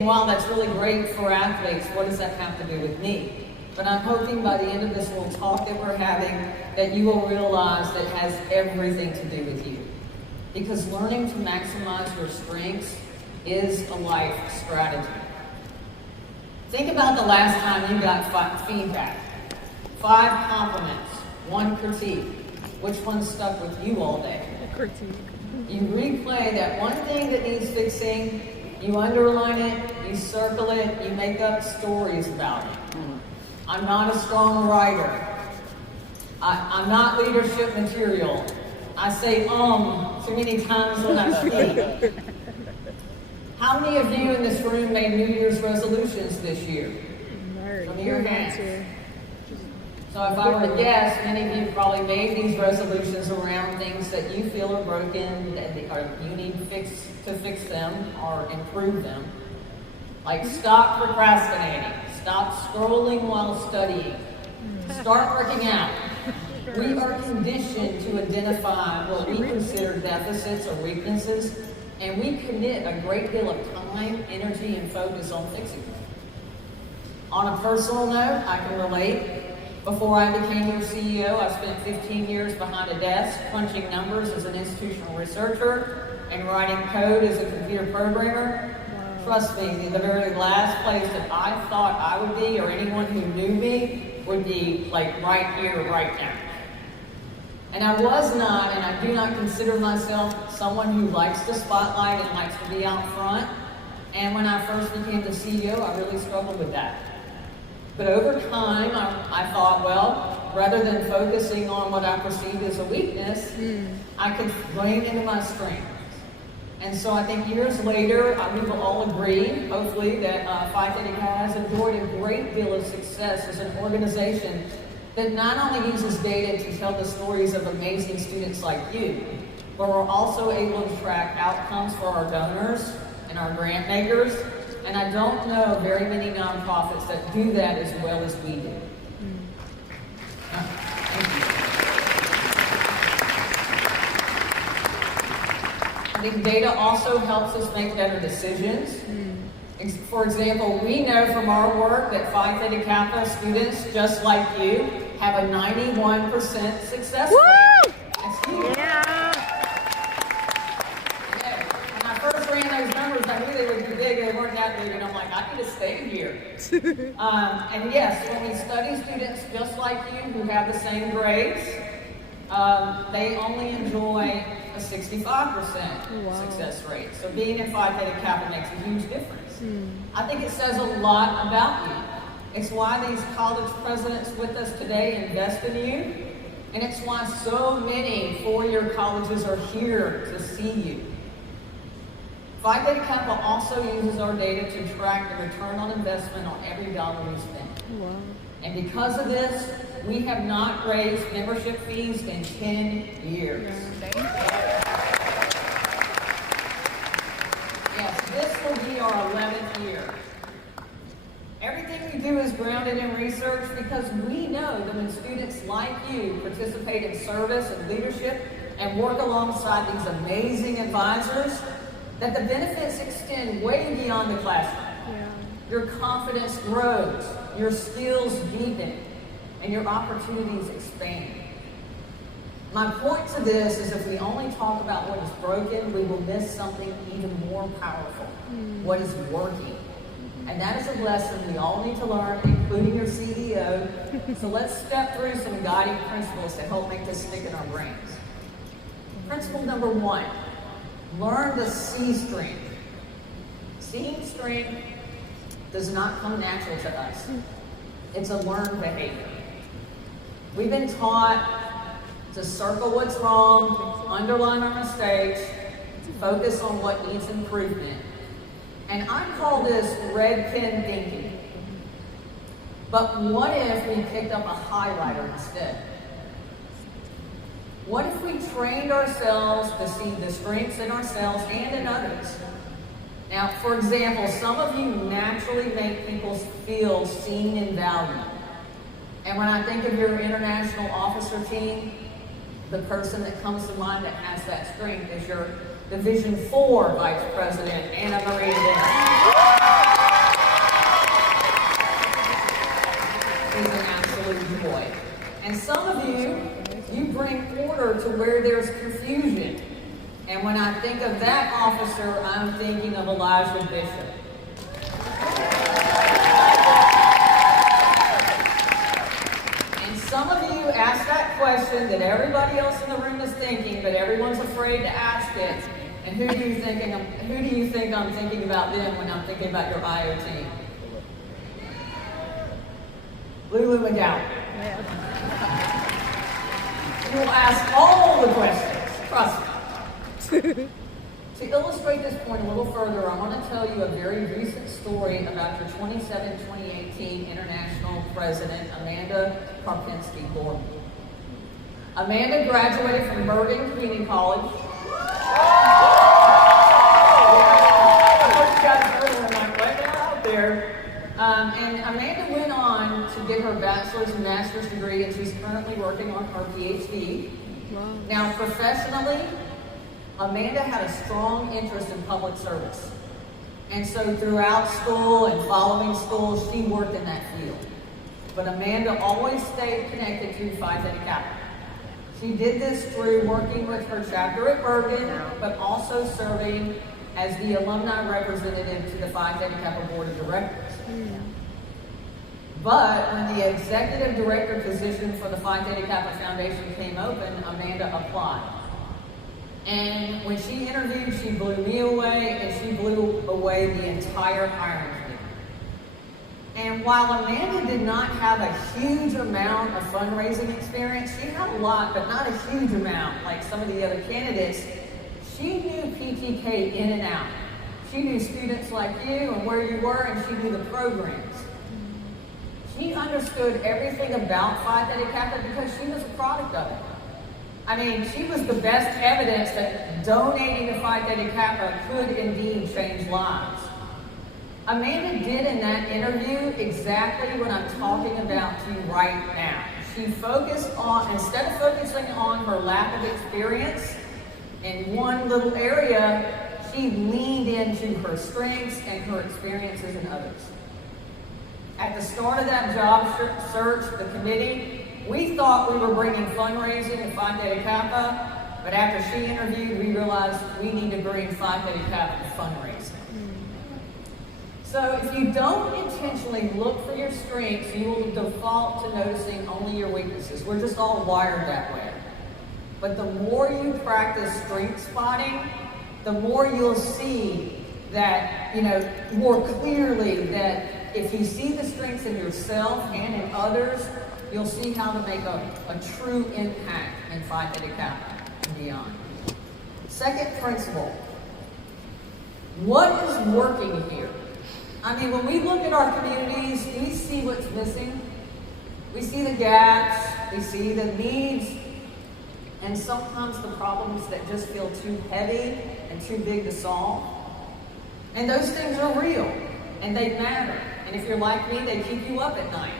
While that's really great for athletes, what does that have to do with me? But I'm hoping by the end of this little talk that we're having that you will realize that it has everything to do with you. Because learning to maximize your strengths is a life strategy. Think about the last time you got feedback. 5 compliments, 1 critique. Which one stuck with you all day? Critique. You replay that one thing that needs fixing, you underline it, you circle it, you make up stories about it. I'm not a strong writer. I'm not leadership material. I say too many times when I speak. How many of you in this room made New Year's resolutions this year? Some of your hands. So if I were to guess, many of you probably made these resolutions around things that you feel are broken, that you need to fix them or improve them. Like stop procrastinating, stop scrolling while studying, start working out. We are conditioned to identify what we consider deficits or weaknesses, and we commit a great deal of time, energy, and focus on fixing them. On a personal note, I can relate. Before I became your CEO, I spent 15 years behind a desk, punching numbers as an institutional researcher and writing code as a computer programmer. Wow. Trust me, the very last place that I thought I would be, or anyone who knew me, would be like right here, right now. And I was not, and I do not consider myself someone who likes the spotlight and likes to be out front. And when I first became the CEO, I really struggled with that. But over time, I thought, well, rather than focusing on what I perceived as a weakness, I could lean into my strengths. And so I think years later, we will all agree, hopefully, that Phi Theta Kappa has enjoyed a great deal of success as an organization that not only uses data to tell the stories of amazing students like you, but we're also able to track outcomes for our donors and our grant makers. And I don't know very many nonprofits that do that as well as we do. Thank you. I think data also helps us make better decisions. For example, we know from our work that Phi Theta Kappa students, just like you, have a 91% success rate. That's huge. Yeah. When I first ran those numbers, I knew they would be big. They weren't that big, and I'm like, I need to stay here. And yes, when we study students just like you who have the same grades, they only enjoy a 65% success rate. So being in Phi Theta Kappa makes a huge difference. I think it says a lot about you. It's why these college presidents with us today invest in you, and it's why so many four-year colleges are here to see you. Phi Theta Kappa also uses our data to track the return on investment on every dollar we spend. Wow. And because of this, we have not raised membership fees in 10 years. Yes, this will be our 11th year. Everything we do is grounded in research because we know that when students like you participate in service and leadership and work alongside these amazing advisors, that the benefits extend way beyond the classroom. Yeah. Your confidence grows, your skills deepen, and your opportunities expand. My point to this is if we only talk about what is broken, we will miss something even more powerful, what is working. And that is a lesson we all need to learn, including your CEO. So let's step through some guiding principles to help make this stick in our brains. Principle number 1, learn to see strength. Seeing strength does not come natural to us. It's a learned behavior. We've been taught to circle what's wrong, underline our mistakes, focus on what needs improvement. And I call this red pen thinking. But what if we picked up a highlighter instead? What if we trained ourselves to see the strengths in ourselves and in others? Now, for example, some of you naturally make people feel seen and valued. And when I think of your international officer team, the person that comes to mind that has that strength is your Division 4 Vice President, Anna Marie Lynn. where there's confusion. And when I think of that officer, I'm thinking of Elijah Bishop. And some of you ask that question that everybody else in the room is thinking, but everyone's afraid to ask it. And who do you think I'm thinking about them when I'm thinking about your IO team? Lulu McGowan. Yeah. You will ask all the questions, trust me. To illustrate this point a little further, I want to tell you a very recent story about your 2018 International President, Amanda Karpinski-Gordon. Amanda graduated from Bergen Community College. And Amanda went on to get her bachelor's and master's degree, and she's currently working on her PhD. Wow. Now, professionally, Amanda had a strong interest in public service. And so throughout school and following school, she worked in that field. But Amanda always stayed connected to Phi Theta Kappa. She did this through working with her chapter at Bergen, but also serving as the alumni representative to the Phi Theta Kappa Board of Directors. But when the executive director position for the Phi Theta Kappa Foundation came open, Amanda applied. And when she interviewed, she blew me away, and she blew away the entire hiring committee. And while Amanda did not have a huge amount of fundraising experience, she had a lot, but not a huge amount like some of the other candidates. She knew PTK in and out. She knew students like you and where you were, and she knew the programs. She understood everything about Phi Theta Kappa because she was a product of it. I mean, she was the best evidence that donating to Phi Theta Kappa could indeed change lives. Amanda did in that interview exactly what I'm talking about to you right now. She focused on, instead of focusing on her lack of experience in one little area, she leaned into her strengths and her experiences in others. At the start of that job search, the committee, we thought we were bringing fundraising to Phi Theta Kappa, but after she interviewed, we realized we need to bring Phi Theta Kappa to fundraising. So if you don't intentionally look for your strengths, you will default to noticing only your weaknesses. We're just all wired that way. But the more you practice strength spotting, the more you'll see that, more clearly that if you see the strengths in yourself and in others, you'll see how to make a true impact in Phi Theta Kappa and beyond. Second principle, what is working here? I mean, when we look at our communities, we see what's missing. We see the gaps, we see the needs, and sometimes the problems that just feel too heavy and too big to solve. And those things are real, and they matter. And if you're like me, they keep you up at night.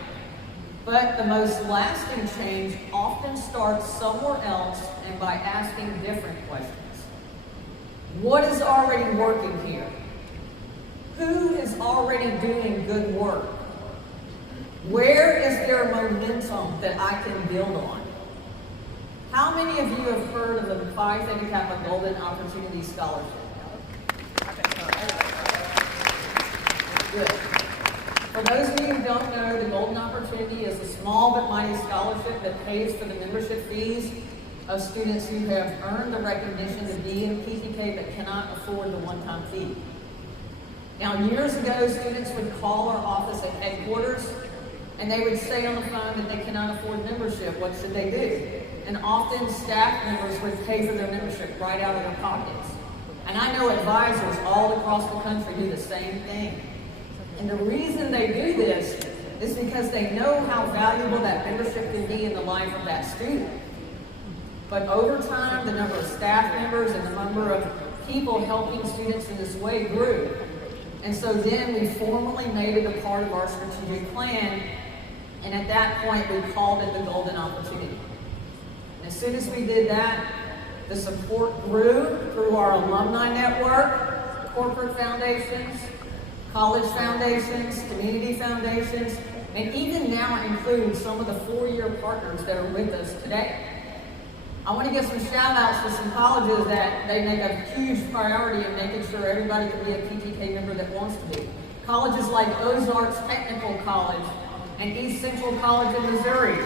But the most lasting change often starts somewhere else and by asking different questions. What is already working here? Who is already doing good work? Where is there momentum that I can build on? How many of you have heard of the Phi Theta Kappa Golden Opportunity Scholarship? Good. For those of you who don't know, the Golden Opportunity is a small but mighty scholarship that pays for the membership fees of students who have earned the recognition to be in PTK but cannot afford the one-time fee. Now, years ago, students would call our office at headquarters and they would say on the phone that they cannot afford membership. What should they do? And often staff members would pay for their membership right out of their pockets. And I know advisors all across the country do the same thing. And the reason they do this is because they know how valuable that membership can be in the life of that student. But over time, the number of staff members and the number of people helping students in this way grew. And so then we formally made it a part of our strategic plan, and at that point we called it the Golden Opportunity. And as soon as we did that, the support grew through our alumni network, corporate foundations, college foundations, community foundations, and even now includes some of the 4-year partners that are with us today. I want to give some shout outs to some colleges that they make a huge priority in making sure everybody can be a PTK member that wants to be. Colleges like Ozarks Technical College and East Central College in Missouri.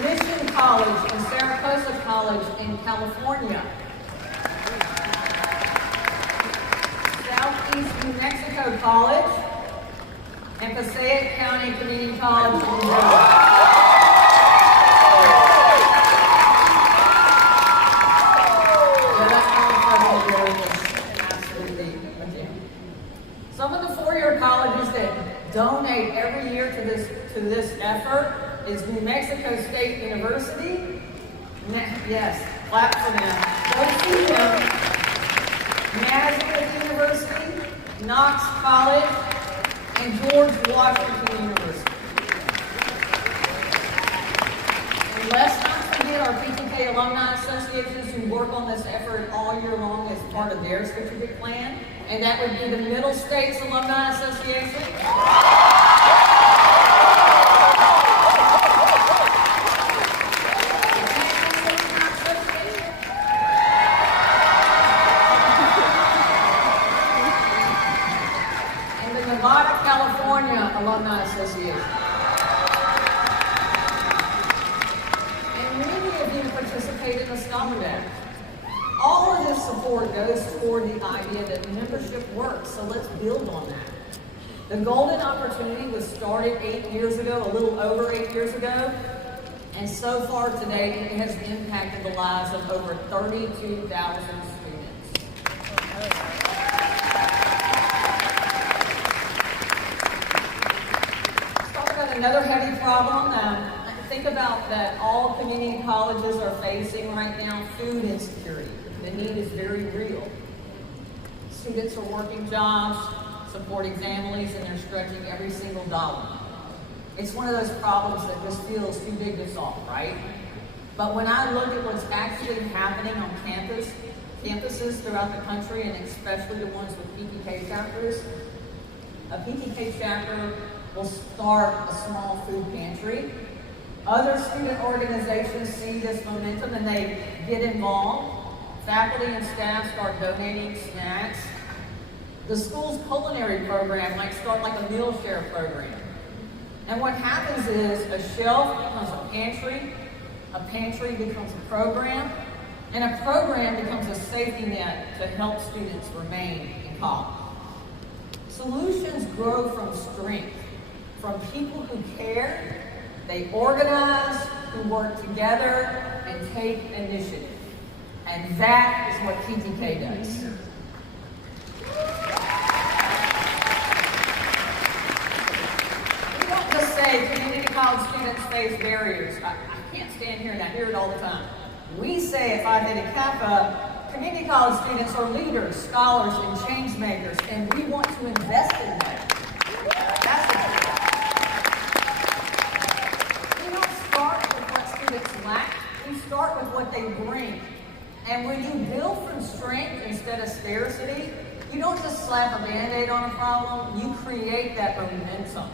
Mission College and Saracosa College in California. Southeast New Mexico College and Passaic County Community College in Missouri. Some of the four-year colleges that donate every year to this effort is New Mexico State University. Yes, clap for them. Go see them. Nazareth University, Knox College, and George Washington University. And let's not forget our PTK Alumni Associations who work on this effort all year long as part of their strategic plan. And that would be the Middle States Alumni Association. And the Nevada, California Alumni Association. And many of you participate in the Scholar Day. All of this support goes toward the idea that membership works, so let's build on that. The Golden Opportunity was started 8 years ago, a little over 8 years ago, and so far today it has impacted the lives of over 32,000 students. Let's talk about another heavy problem. Think about that all community colleges are facing right now, food insecurity. The need is very real. Students are working jobs, supporting families, and they're stretching every single dollar. It's one of those problems that just feels too big to solve, right? But when I look at what's actually happening on campuses throughout the country, and especially the ones with PTK chapters, a PTK chapter will start a small food pantry. Other student organizations see this momentum and they get involved. Faculty and staff start donating snacks. The school's culinary program might start like a meal share program. And what happens is a shelf becomes a pantry becomes a program, and a program becomes a safety net to help students remain in college. Solutions grow from strength, from people who care, they organize, who work together, and take initiative. And that is what PTK does. We don't just say community college students face barriers. I can't stand here and I hear it all the time. We say at Phi Theta Kappa, community college students are leaders, scholars, and change makers, and we want to invest in them. That's what we don't start with what students lack. We start with what they bring. And when you build from strength instead of scarcity, you don't just slap a Band-Aid on a problem, you create that momentum.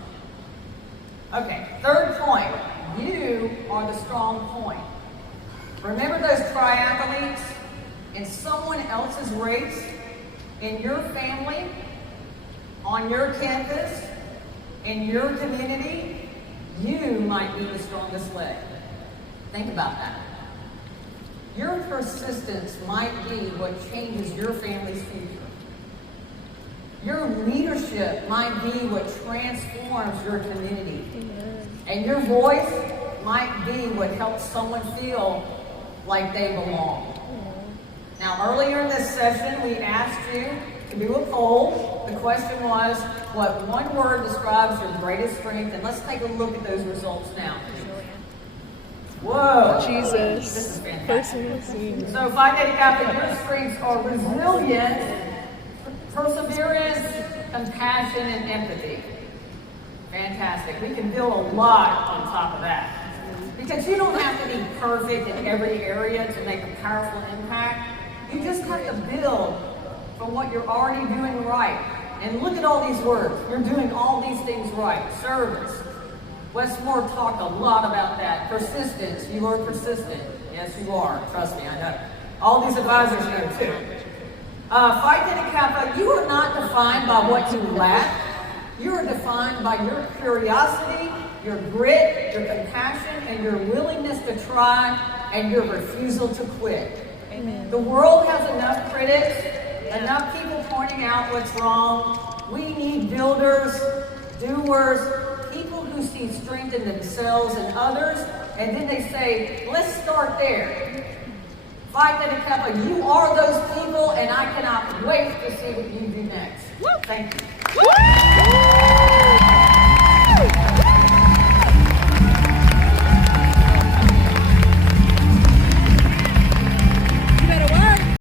Okay, third point, you are the strong point. Remember those triathletes in someone else's race, in your family, on your campus, in your community, you might be the strongest leg. Think about that. Your persistence might be what changes your family's future. Your leadership might be what transforms your community. And your voice might be what helps someone feel like they belong. Now, earlier in this session, we asked you to do a poll. The question was, what one word describes your greatest strength? And let's take a look at those results now. Whoa. Jesus. This is fantastic. So Phi Theta Kappa, your strengths are resilience, perseverance, compassion, and empathy. Fantastic. We can build a lot on top of that. Because you don't have to be perfect in every area to make a powerful impact. You just have to build from what you're already doing right. And look at all these words. You're doing all these things right. Service, Westmore talked a lot about that. Persistence. You are persistent. Yes, you are. Trust me, I know. All these advisors know too. Phi Theta Kappa, you are not defined by what you lack. You are defined by your curiosity, your grit, your compassion, and your willingness to try, and your refusal to quit. Amen. The world has enough critics, enough people pointing out what's wrong. We need builders, doers, people who see strength in themselves and others, and then they say, let's start there. Phi Theta Kappa, you are those people, and I cannot wait to see what you do next. Thank you.